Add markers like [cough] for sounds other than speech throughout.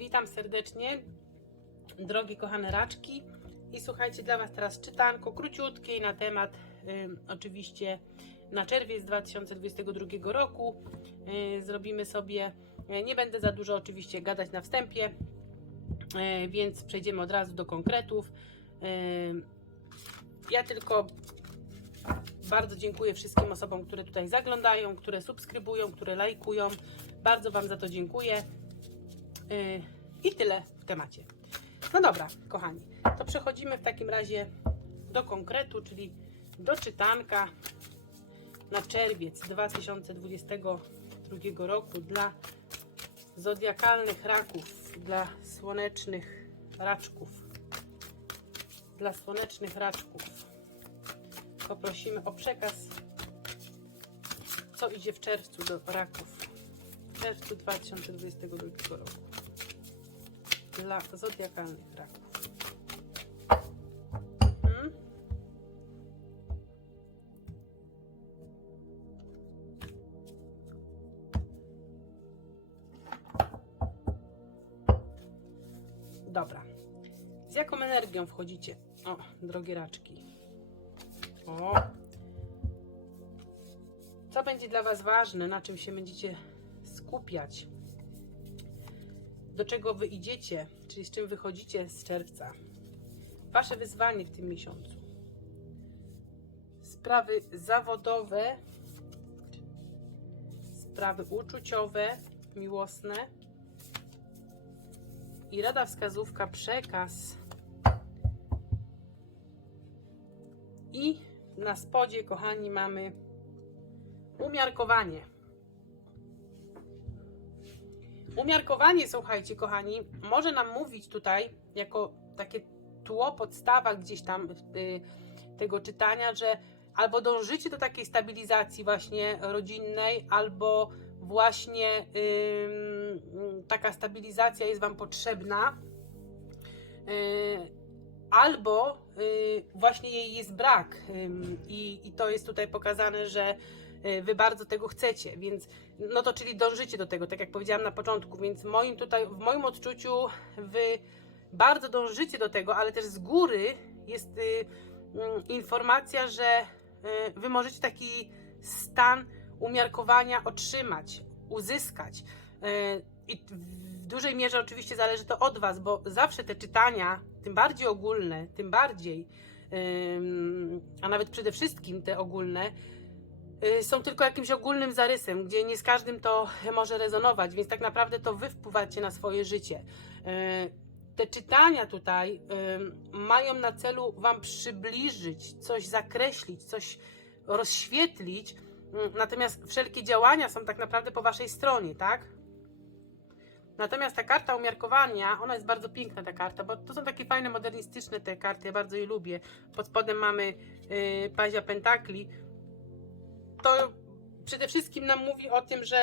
Witam serdecznie, drogie kochane raczki. I słuchajcie, dla Was teraz czytanko króciutkie na temat, ym, oczywiście na czerwiec 2022 roku. Yy, zrobimy sobie, yy, nie będę za dużo oczywiście gadać na wstępie, yy, więc przejdziemy od razu do konkretów. Yy, ja tylko bardzo dziękuję wszystkim osobom, które tutaj zaglądają, które subskrybują, które lajkują. Bardzo Wam za to dziękuję. Yy, I tyle w temacie. No dobra, kochani, to przechodzimy w takim razie do konkretu, czyli do czytanka na czerwiec 2022 roku dla zodiakalnych raków, dla słonecznych raczków. Dla słonecznych raczków poprosimy o przekaz, co idzie w czerwcu do raków. W czerwcu 2022 roku. Dla zodiakalnych raków. Mhm. Dobra. Z jaką energią wchodzicie? O, drogie raczki. O. Co będzie dla Was ważne? Na czym się będziecie skupiać? Do czego wy idziecie? Czyli z czym wychodzicie z czerwca? Wasze wyzwanie w tym miesiącu. Sprawy zawodowe, sprawy uczuciowe, miłosne i rada wskazówka, przekaz i na spodzie, kochani, mamy umiarkowanie. Umiarkowanie, słuchajcie, kochani, może nam mówić tutaj jako takie tło, podstawa gdzieś tam y, tego czytania, że albo dążycie do takiej stabilizacji właśnie rodzinnej, albo właśnie ym, taka stabilizacja jest Wam potrzebna, y, albo y, właśnie jej jest brak. I, I to jest tutaj pokazane, że y, Wy bardzo tego chcecie, więc no to czyli dążycie do tego, tak jak powiedziałam na początku, więc moim tutaj, w moim odczuciu Wy bardzo dążycie do tego, ale też z góry jest y, y, informacja, że y, Wy możecie taki stan umiarkowania otrzymać, uzyskać. Y, I w dużej mierze oczywiście zależy to od Was, bo zawsze te czytania, tym bardziej ogólne, tym bardziej, ym, a nawet przede wszystkim te ogólne, y, są tylko jakimś ogólnym zarysem, gdzie nie z każdym to może rezonować, więc tak naprawdę to wy wpływacie na swoje życie. Y, Te czytania tutaj y, mają na celu Wam przybliżyć, coś zakreślić, coś rozświetlić, y, natomiast wszelkie działania są tak naprawdę po Waszej stronie, tak? Natomiast ta karta umiarkowania, ona jest bardzo piękna ta karta, bo to są takie fajne, modernistyczne te karty, ja bardzo je lubię. Pod spodem mamy yy, Pazia Pentakli. To przede wszystkim nam mówi o tym, że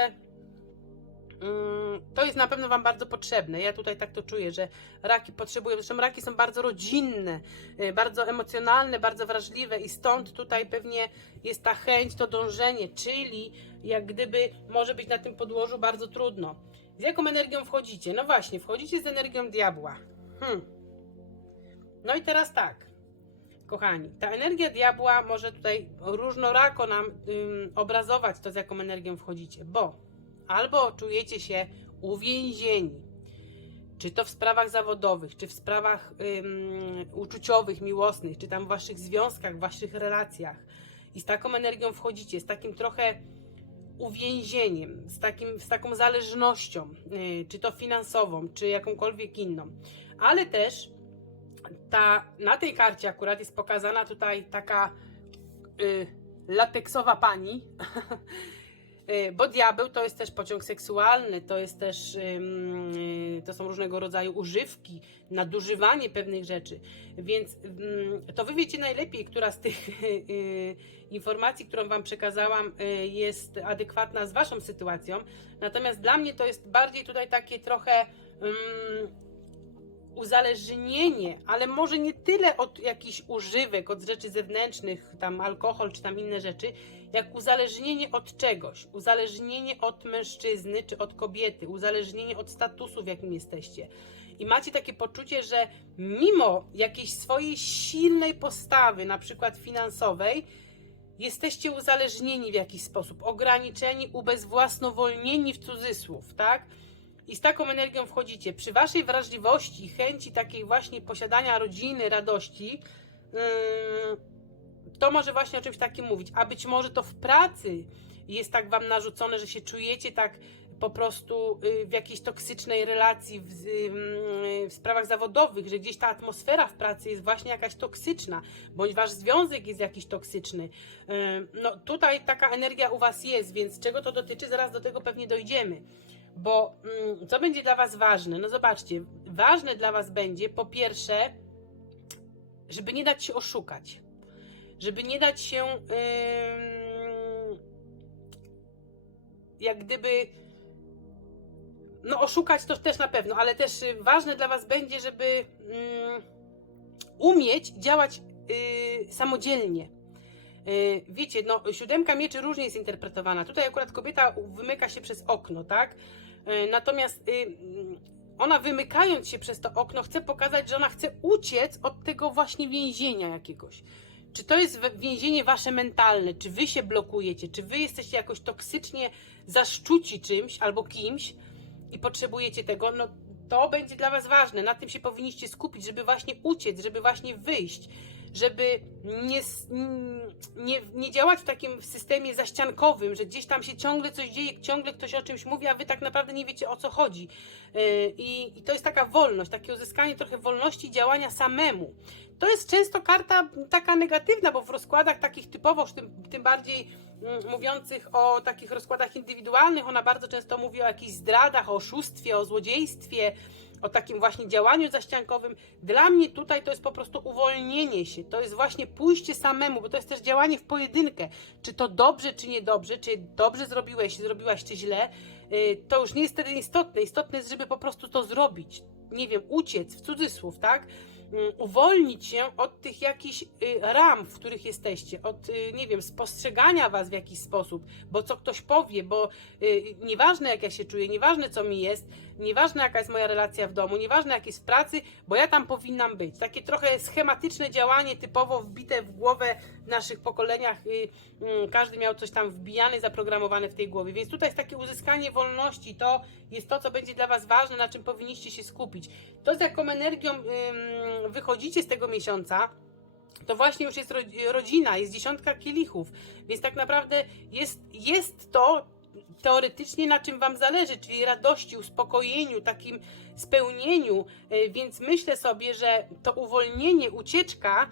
mm, to jest na pewno Wam bardzo potrzebne. Ja tutaj tak to czuję, że raki potrzebują. Zresztą raki są bardzo rodzinne, yy, bardzo emocjonalne, bardzo wrażliwe i stąd tutaj pewnie jest ta chęć, to dążenie, czyli jak gdyby może być na tym podłożu bardzo trudno. Z jaką energią wchodzicie? No właśnie, wchodzicie z energią diabła. Hmm. No i teraz tak, kochani, ta energia diabła może tutaj różnorako nam ym, obrazować to, z jaką energią wchodzicie, bo albo czujecie się uwięzieni, czy to w sprawach zawodowych, czy w sprawach ym, uczuciowych, miłosnych, czy tam w waszych związkach, w waszych relacjach i z taką energią wchodzicie, z takim trochę uwięzieniem, z, takim, z taką zależnością, yy, czy to finansową, czy jakąkolwiek inną. Ale też ta, na tej karcie akurat jest pokazana tutaj taka yy, lateksowa pani, yy, [laughs] bo diabeł to jest też pociąg seksualny, to jest też, yy, to są różnego rodzaju używki, nadużywanie pewnych rzeczy, więc to wy wiecie najlepiej, która z tych yy, [laughs] informacji, którą Wam przekazałam, y, jest adekwatna z Waszą sytuacją. Natomiast dla mnie to jest bardziej tutaj takie trochę. Uzależnienie, ale może nie tyle od jakichś używek, od rzeczy zewnętrznych, tam alkohol czy tam inne rzeczy, jak uzależnienie od czegoś, uzależnienie od mężczyzny czy od kobiety, uzależnienie od statusu, w jakim jesteście. I macie takie poczucie, że mimo jakiejś swojej silnej postawy, na przykład finansowej, jesteście uzależnieni w jakiś sposób, ograniczeni, ubezwłasnowolnieni w cudzysłów, tak? I z taką energią wchodzicie. Przy waszej wrażliwości, chęci takiej właśnie posiadania rodziny, radości, yy, to może właśnie o czymś takim mówić. A być może to w pracy jest tak wam narzucone, że się czujecie tak po prostu y, w jakiejś toksycznej relacji w, y, w sprawach zawodowych, że gdzieś ta atmosfera w pracy jest właśnie jakaś toksyczna, bądź wasz związek jest jakiś toksyczny. No tutaj taka energia u was jest, więc czego to dotyczy, zaraz do tego pewnie dojdziemy. Bo mm, co będzie dla was ważne? No zobaczcie, ważne dla was będzie po pierwsze, żeby nie dać się oszukać. Żeby nie dać się ym, jak gdyby no oszukać to też na pewno, ale też y, ważne dla Was będzie, żeby mm, umieć działać y, samodzielnie. Y, wiecie, no siódemka mieczy różnie jest interpretowana. Tutaj akurat kobieta wymyka się przez okno, tak? Y, natomiast y, mm, ona wymykając się przez to okno chce pokazać, że ona chce uciec od tego właśnie więzienia jakiegoś. Czy to jest więzienie wasze mentalne? Czy wy się blokujecie? Czy wy jesteście jakoś toksycznie zaszczuci czymś albo kimś i potrzebujecie tego? No to będzie dla was ważne. Na tym się powinniście skupić, żeby właśnie uciec, żeby właśnie wyjść, żeby nie, nie, nie działać w takim systemie zaściankowym, że gdzieś tam się ciągle coś dzieje, ciągle ktoś o czymś mówi, a wy tak naprawdę nie wiecie o co chodzi. Yy, I, I to jest taka wolność, takie uzyskanie trochę wolności działania samemu. To jest często karta taka negatywna, bo w rozkładach takich typowo, tym, tym bardziej mm, mówiących o takich rozkładach indywidualnych, ona bardzo często mówi o jakichś zdradach, o oszustwie, o złodziejstwie, o takim właśnie działaniu zaściankowym. Dla mnie tutaj to jest po prostu uwolnienie się, to jest właśnie pójście samemu, bo to jest też działanie w pojedynkę. Czy to dobrze, czy niedobrze, czy dobrze zrobiłeś, zrobiłaś, czy źle, yy, to już nie jest wtedy istotne. Istotne jest, żeby po prostu to zrobić. Nie wiem, uciec, w cudzysłów, tak? mm, uwolnić się od tych jakichś y, ram, w których jesteście, od, y, nie wiem, spostrzegania was w jakiś sposób, bo co ktoś powie, bo y, nieważne jak ja się czuję, nieważne co mi jest, nieważne jaka jest moja relacja w domu, nieważne jak jest w pracy, bo ja tam powinnam być. Takie trochę schematyczne działanie, typowo wbite w głowę w naszych pokoleniach, mm, każdy miał coś tam wbijane, zaprogramowane w tej głowie, więc tutaj jest takie uzyskanie wolności, to jest to, co będzie dla was ważne, na czym powinniście się skupić. To z jaką energią wychodzicie z tego miesiąca, to właśnie już jest ro- rodzina, jest dziesiątka kielichów, więc tak naprawdę jest, jest to teoretycznie na czym Wam zależy, czyli radości, uspokojeniu, takim spełnieniu, y, więc myślę sobie, że to uwolnienie, ucieczka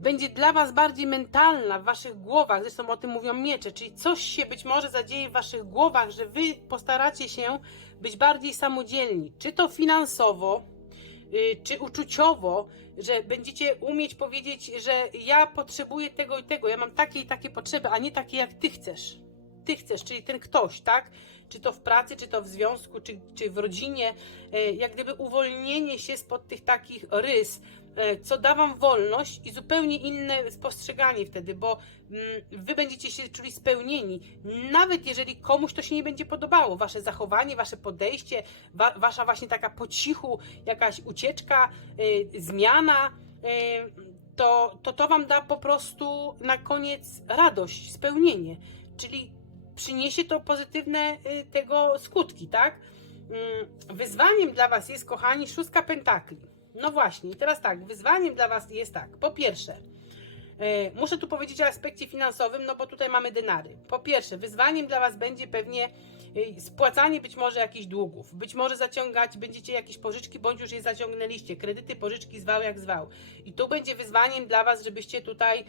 będzie dla Was bardziej mentalna w Waszych głowach, zresztą o tym mówią miecze, czyli coś się być może zadzieje w Waszych głowach, że Wy postaracie się być bardziej samodzielni, czy to finansowo, y, czy uczuciowo, że będziecie umieć powiedzieć, że ja potrzebuję tego i tego, ja mam takie i takie potrzeby, a nie takie jak ty chcesz. Ty chcesz, czyli ten ktoś, tak? Czy to w pracy, czy to w związku, czy, czy w rodzinie, e, jak gdyby uwolnienie się spod tych takich rys, e, co da wam wolność i zupełnie inne spostrzeganie wtedy, bo mm, wy będziecie się czuli spełnieni, nawet jeżeli komuś to się nie będzie podobało, wasze zachowanie, wasze podejście, wa, wasza właśnie taka po cichu jakaś ucieczka, y, zmiana, y, to, to to wam da po prostu na koniec radość, spełnienie, czyli przyniesie to pozytywne y, tego skutki, tak? Mm, Wyzwaniem dla was jest, kochani, szóstka pentakli. No właśnie, teraz tak, wyzwaniem dla was jest tak, po pierwsze, E, Muszę tu powiedzieć o aspekcie finansowym, no bo tutaj mamy denary. Po pierwsze, wyzwaniem dla Was będzie pewnie spłacanie być może jakichś długów. Być może zaciągać będziecie jakieś pożyczki, bądź już je zaciągnęliście. Kredyty, pożyczki zwał jak zwał. I tu będzie wyzwaniem dla Was, żebyście tutaj e,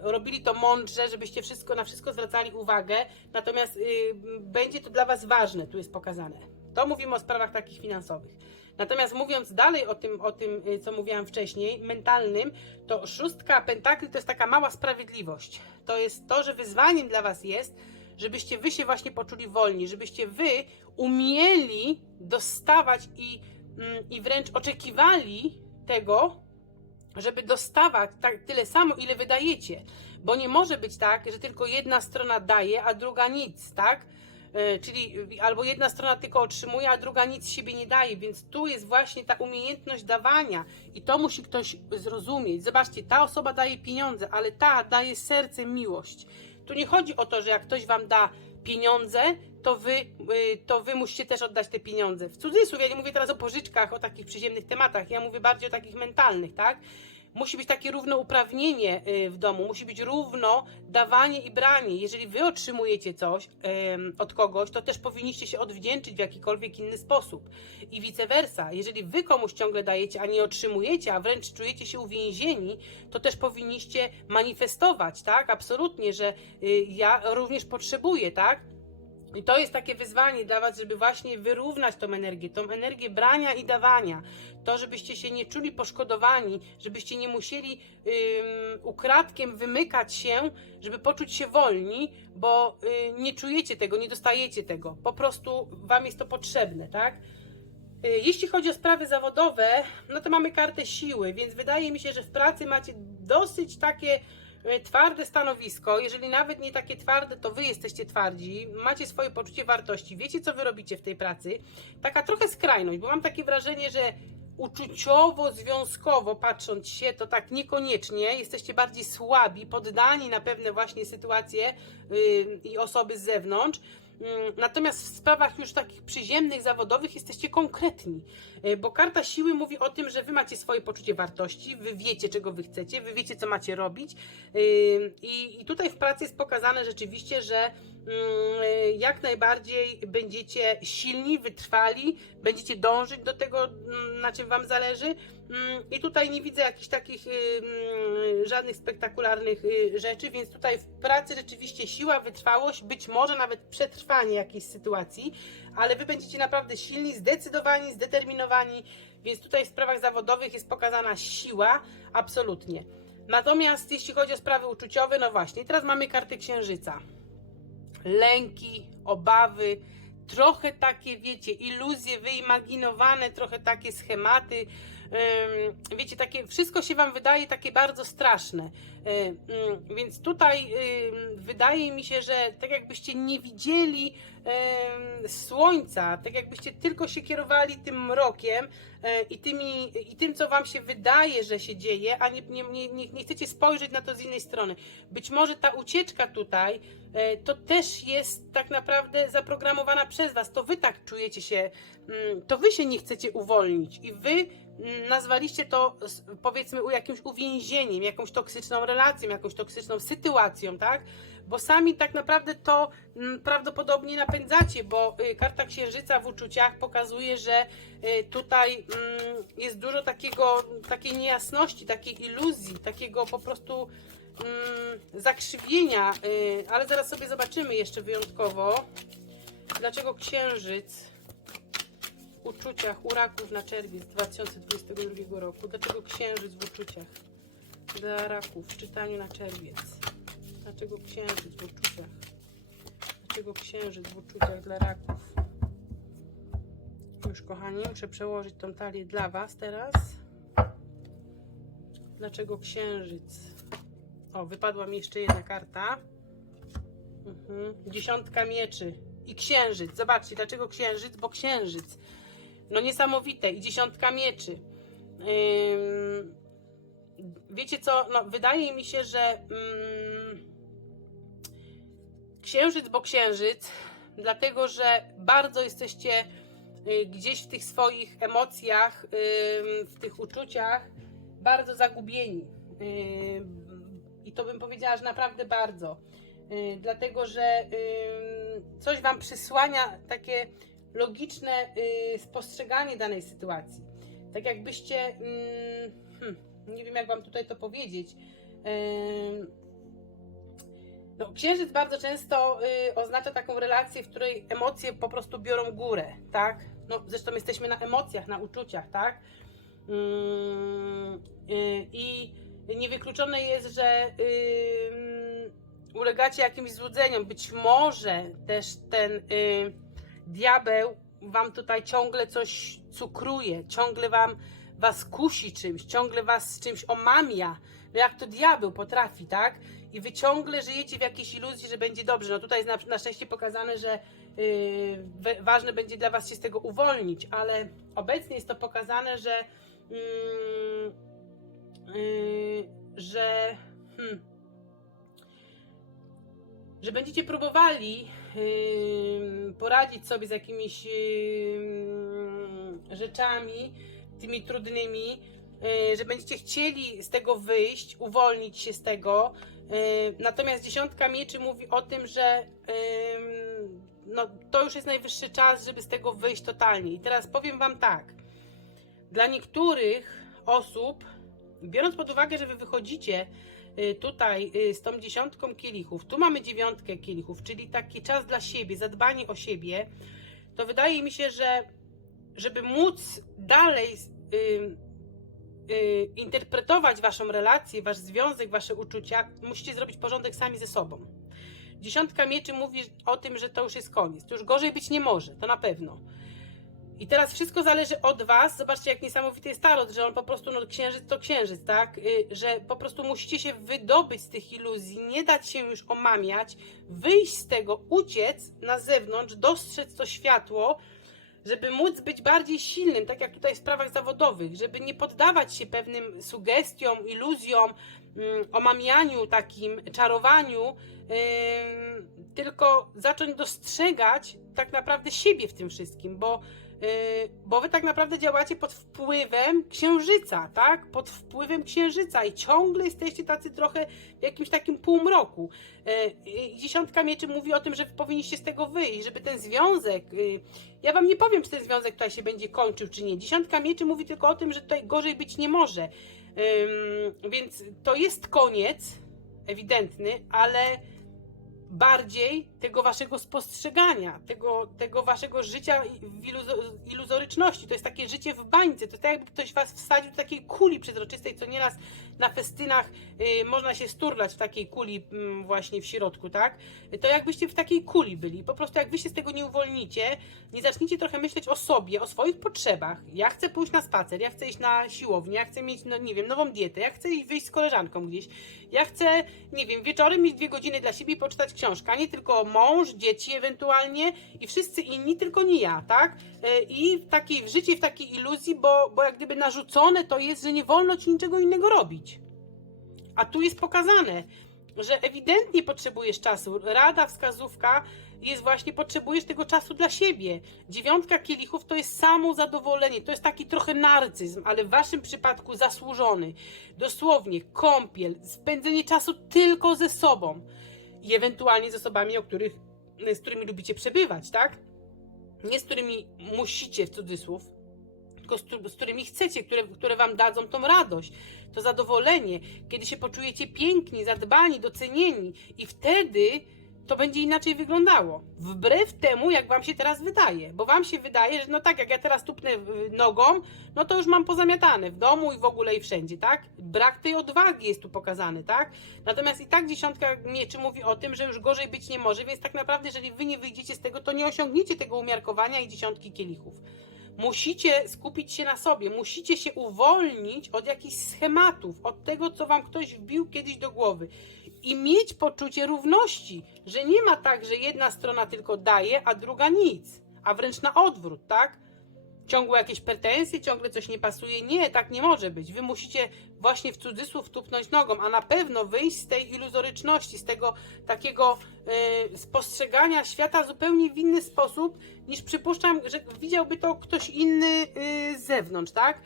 robili to mądrze, żebyście wszystko na wszystko zwracali uwagę. Natomiast y, będzie to dla Was ważne, tu jest pokazane. To mówimy o sprawach takich finansowych. Natomiast mówiąc dalej o tym, o tym, y, co mówiłam wcześniej, mentalnym, to szóstka pentakli to jest taka mała sprawiedliwość. To jest to, że wyzwaniem dla Was jest, żebyście Wy się właśnie poczuli wolni, żebyście Wy umieli dostawać i mm, i wręcz oczekiwali tego, żeby dostawać tak, tyle samo, ile wydajecie. Bo nie może być tak, że tylko jedna strona daje, a druga nic, tak? E, Czyli y, albo jedna strona tylko otrzymuje, a druga nic siebie nie daje, więc tu jest właśnie ta umiejętność dawania i to musi ktoś zrozumieć. Zobaczcie, ta osoba daje pieniądze, ale ta daje serce, miłość. Tu nie chodzi o to, że jak ktoś wam da pieniądze, to wy, y, to wy musicie też oddać te pieniądze. W cudzysłowie, ja nie mówię teraz o pożyczkach, o takich przyziemnych tematach, ja mówię bardziej o takich mentalnych, tak? Musi być takie równouprawnienie y, w domu, musi być równo dawanie i branie. Jeżeli wy otrzymujecie coś od kogoś, to też powinniście się odwdzięczyć w jakikolwiek inny sposób. I vice versa. Jeżeli wy komuś ciągle dajecie, a nie otrzymujecie, a wręcz czujecie się uwięzieni, to też powinniście manifestować, tak? Absolutnie, że y, ja również potrzebuję, tak? I to jest takie wyzwanie dla Was, żeby właśnie wyrównać tą energię, tą energię brania i dawania. To, żebyście się nie czuli poszkodowani, żebyście nie musieli ukradkiem wymykać się, żeby poczuć się wolni, bo y, nie czujecie tego, nie dostajecie tego. Po prostu Wam jest to potrzebne, tak? Y, Jeśli chodzi o sprawy zawodowe, no to mamy kartę siły, więc wydaje mi się, że w pracy macie dosyć takie twarde stanowisko. Jeżeli nawet nie takie twarde, to wy jesteście twardzi, macie swoje poczucie wartości, wiecie co wy robicie w tej pracy. Taka trochę skrajność, bo mam takie wrażenie, że uczuciowo, związkowo patrząc się, to tak niekoniecznie. Jesteście bardziej słabi, poddani na pewne właśnie sytuacje yy, i osoby z zewnątrz. Mm, Natomiast w sprawach już takich przyziemnych, zawodowych jesteście konkretni, Y, bo karta siły mówi o tym, że wy macie swoje poczucie wartości, wy wiecie, czego wy chcecie, wy wiecie, co macie robić. Y, I, tutaj w pracy jest pokazane rzeczywiście, że jak najbardziej będziecie silni, wytrwali, będziecie dążyć do tego, mm, na czym wam zależy. Mm, I tutaj nie widzę jakichś takich y, mm, żadnych spektakularnych y, rzeczy, więc tutaj w pracy rzeczywiście siła, wytrwałość, być może nawet przetrwanie jakiejś sytuacji, ale wy będziecie naprawdę silni, zdecydowani, zdeterminowani, więc tutaj w sprawach zawodowych jest pokazana siła, absolutnie. Natomiast jeśli chodzi o sprawy uczuciowe, no właśnie, teraz mamy kartę księżyca. Lęki, obawy, trochę takie, wiecie, iluzje wyimaginowane, trochę takie schematy. Wiecie, takie wszystko się Wam wydaje takie bardzo straszne. Ym, ym, więc tutaj wydaje mi się, że tak jakbyście nie widzieli słońca, tak jakbyście tylko się kierowali tym mrokiem y, i, tymi, i tym, co Wam się wydaje, że się dzieje, a nie, nie, nie, nie chcecie spojrzeć na to z innej strony. Być może ta ucieczka tutaj e, to też jest tak naprawdę zaprogramowana przez Was. To Wy tak czujecie się, mm, to Wy się nie chcecie uwolnić i Wy mm, nazwaliście to powiedzmy jakimś uwięzieniem, jakąś toksyczną relacją, jakąś toksyczną sytuacją, tak? Bo sami tak naprawdę to mm, prawdopodobnie napędzacie, bo y, karta księżyca w uczuciach pokazuje, że y, tutaj mm, jest dużo takiego, takiej niejasności, takiej iluzji, takiego po prostu mm, zakrzywienia, y, ale zaraz sobie zobaczymy jeszcze wyjątkowo, dlaczego księżyc uczuciach u raków na czerwiec 2022 roku, dlaczego księżyc w uczuciach dla raków w czytaniu na czerwiec, dlaczego księżyc w uczuciach, dlaczego księżyc w uczuciach dla raków. Już kochani, muszę przełożyć tą talię dla Was teraz. Dlaczego księżyc? O, wypadła mi jeszcze jedna karta. Mhm. Dziesiątka mieczy i księżyc. Zobaczcie, dlaczego księżyc? Bo księżyc. No niesamowite. I dziesiątka mieczy. Ym, Wiecie co? No, wydaje mi się, że ym, księżyc, bo księżyc, dlatego że bardzo jesteście y, gdzieś w tych swoich emocjach, w tych uczuciach bardzo zagubieni. I to bym powiedziała, że naprawdę bardzo. Yy, dlatego, że coś Wam przysłania takie logiczne yy, spostrzeganie danej sytuacji. Tak jakbyście, ym, hmm, nie wiem jak Wam tutaj to powiedzieć, no, księżyc bardzo często y, oznacza taką relację, w której emocje po prostu biorą górę, tak? No, zresztą jesteśmy na emocjach, na uczuciach, tak? Ym, y, I niewykluczone jest, że ulegacie jakimś złudzeniom. Być może też ten y, diabeł wam tutaj ciągle coś cukruje, ciągle wam was kusi czymś, ciągle was z czymś omamia. No jak to diabeł potrafi, tak? I wy ciągle żyjecie w jakiejś iluzji, że będzie dobrze. No tutaj jest na, na szczęście pokazane, że yy, ważne będzie dla was się z tego uwolnić, ale obecnie jest to pokazane, że mm, yy, że hmm, że będziecie próbowali poradzić sobie z jakimiś rzeczami, tymi trudnymi, yy, że będziecie chcieli z tego wyjść, uwolnić się z tego. Yy, natomiast dziesiątka mieczy mówi o tym, że no, to już jest najwyższy czas, żeby z tego wyjść totalnie. I teraz powiem Wam tak. Dla niektórych osób, biorąc pod uwagę, że Wy wychodzicie y, tutaj y, z tą dziesiątką kielichów, tu mamy dziewiątkę kielichów, czyli taki czas dla siebie, zadbanie o siebie, to wydaje mi się, że żeby móc dalej y, y, interpretować Waszą relację, Wasz związek, Wasze uczucia, musicie zrobić porządek sami ze sobą. Dziesiątka mieczy mówi o tym, że to już jest koniec. To już gorzej być nie może, to na pewno. I teraz wszystko zależy od Was. Zobaczcie, jak niesamowity jest tarot, że on po prostu, no księżyc to księżyc, tak? Y, Że po prostu musicie się wydobyć z tych iluzji, nie dać się już omamiać, wyjść z tego, uciec na zewnątrz, dostrzec to światło, żeby móc być bardziej silnym, tak jak tutaj w sprawach zawodowych, żeby nie poddawać się pewnym sugestiom, iluzjom, mm, omamianiu takim, czarowaniu, tylko zacząć dostrzegać tak naprawdę siebie w tym wszystkim, bo, bo wy tak naprawdę działacie pod wpływem księżyca, tak? Pod wpływem księżyca i ciągle jesteście tacy trochę w jakimś takim półmroku. I dziesiątka mieczy mówi o tym, że powinniście z tego wyjść, żeby ten związek. Yy, ja wam nie powiem, czy ten związek tutaj się będzie kończył, czy nie. Dziesiątka mieczy mówi tylko o tym, że tutaj gorzej być nie może. Więc to jest koniec, ewidentny, ale bardziej tego waszego spostrzegania, tego, tego waszego życia w iluzo- iluzoryczności. To jest takie życie w bańce. To jest tak, jakby ktoś was wsadził do takiej kuli przezroczystej, co nieraz na festynach y, można się sturlać w takiej kuli mm, właśnie w środku, tak? To jakbyście w takiej kuli byli. Po prostu jak wy się z tego nie uwolnicie, nie zaczniecie trochę myśleć o sobie, o swoich potrzebach. Ja chcę pójść na spacer, ja chcę iść na siłownię, ja chcę mieć, no nie wiem, nową dietę, ja chcę wyjść z koleżanką gdzieś. Ja chcę, nie wiem, wieczorem mieć dwie godziny dla siebie i poczytać książkę, a nie tylko mąż, dzieci ewentualnie i wszyscy inni, tylko nie ja, tak? E, I w takiej, w życie w takiej iluzji, bo, bo jak gdyby narzucone to jest, że nie wolno ci niczego innego robić. A tu jest pokazane, że ewidentnie potrzebujesz czasu. Rada, wskazówka jest właśnie, potrzebujesz tego czasu dla siebie. Dziewiątka kielichów to jest samo zadowolenie, to jest taki trochę narcyzm, ale w waszym przypadku zasłużony. Dosłownie kąpiel, spędzenie czasu tylko ze sobą i ewentualnie z osobami, o których, z którymi lubicie przebywać, tak? Nie z którymi musicie, w cudzysłów, tylko z, z którymi chcecie, które, które wam dadzą tą radość, to zadowolenie, kiedy się poczujecie piękni, zadbani, docenieni i wtedy to będzie inaczej wyglądało. Wbrew temu, jak wam się teraz wydaje, bo wam się wydaje, że no tak, jak ja teraz tupnę y, nogą, no to już mam pozamiatane w domu i w ogóle i wszędzie, tak? Brak tej odwagi jest tu pokazany, tak? Natomiast i tak dziesiątka mieczy mówi o tym, że już gorzej być nie może, więc tak naprawdę, jeżeli wy nie wyjdziecie z tego, to nie osiągniecie tego umiarkowania i dziesiątki kielichów. Musicie skupić się na sobie, musicie się uwolnić od jakichś schematów, od tego, co wam ktoś wbił kiedyś do głowy i mieć poczucie równości, że nie ma tak, że jedna strona tylko daje, a druga nic, a wręcz na odwrót, tak? Ciągłe jakieś pretensje, ciągle coś nie pasuje. Nie, tak nie może być. Wy musicie właśnie w cudzysłów tupnąć nogą, a na pewno wyjść z tej iluzoryczności, z tego takiego e, spostrzegania świata zupełnie w inny sposób, niż przypuszczam, że widziałby to ktoś inny e, z zewnątrz, tak?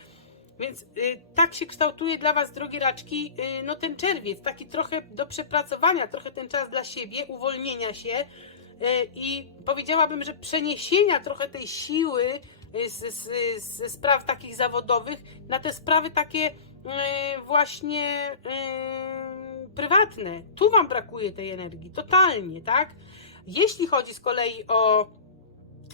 Więc y, tak się kształtuje dla Was, drogie raczki, y, no ten czerwiec, taki trochę do przepracowania, trochę ten czas dla siebie, uwolnienia się y, i powiedziałabym, że przeniesienia trochę tej siły y, ze spraw takich zawodowych na te sprawy takie y, właśnie y, prywatne. Tu Wam brakuje tej energii, totalnie, tak? Jeśli chodzi z kolei o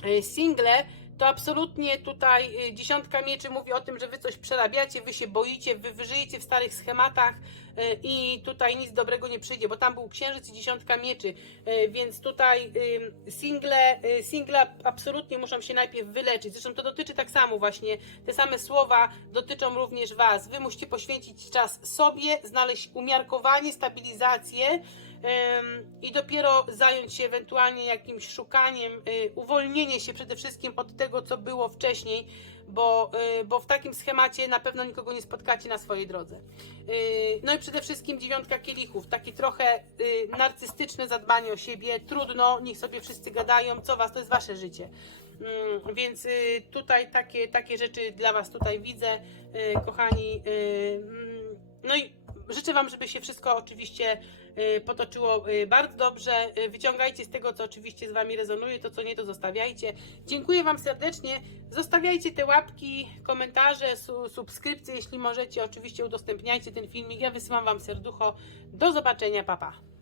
y, single, to absolutnie tutaj y, dziesiątka mieczy mówi o tym, że wy coś przerabiacie, wy się boicie, wy wyżyjecie w starych schematach y, i tutaj nic dobrego nie przyjdzie, bo tam był księżyc i dziesiątka mieczy, y, więc tutaj single, single absolutnie muszą się najpierw wyleczyć. Zresztą to dotyczy tak samo właśnie, te same słowa dotyczą również was. Wy musicie poświęcić czas sobie, znaleźć umiarkowanie, stabilizację, i dopiero zająć się ewentualnie jakimś szukaniem, y, uwolnienie się przede wszystkim od tego, co było wcześniej, bo, y, bo w takim schemacie na pewno nikogo nie spotkacie na swojej drodze. Y, No i przede wszystkim dziewiątka kielichów, takie trochę narcystyczne zadbanie o siebie, trudno, niech sobie wszyscy gadają, co was, to jest wasze życie. Mm, Więc tutaj takie, takie rzeczy dla was tutaj widzę, kochani. mm, No i życzę wam, żeby się wszystko oczywiście potoczyło y, bardzo dobrze. Y, Wyciągajcie z tego, co oczywiście z Wami rezonuje, to co nie, to zostawiajcie. Dziękuję Wam serdecznie. Zostawiajcie te łapki, komentarze, su subskrypcje, jeśli możecie. Oczywiście udostępniajcie ten filmik. Ja wysyłam Wam serducho. Do zobaczenia, papa. Pa.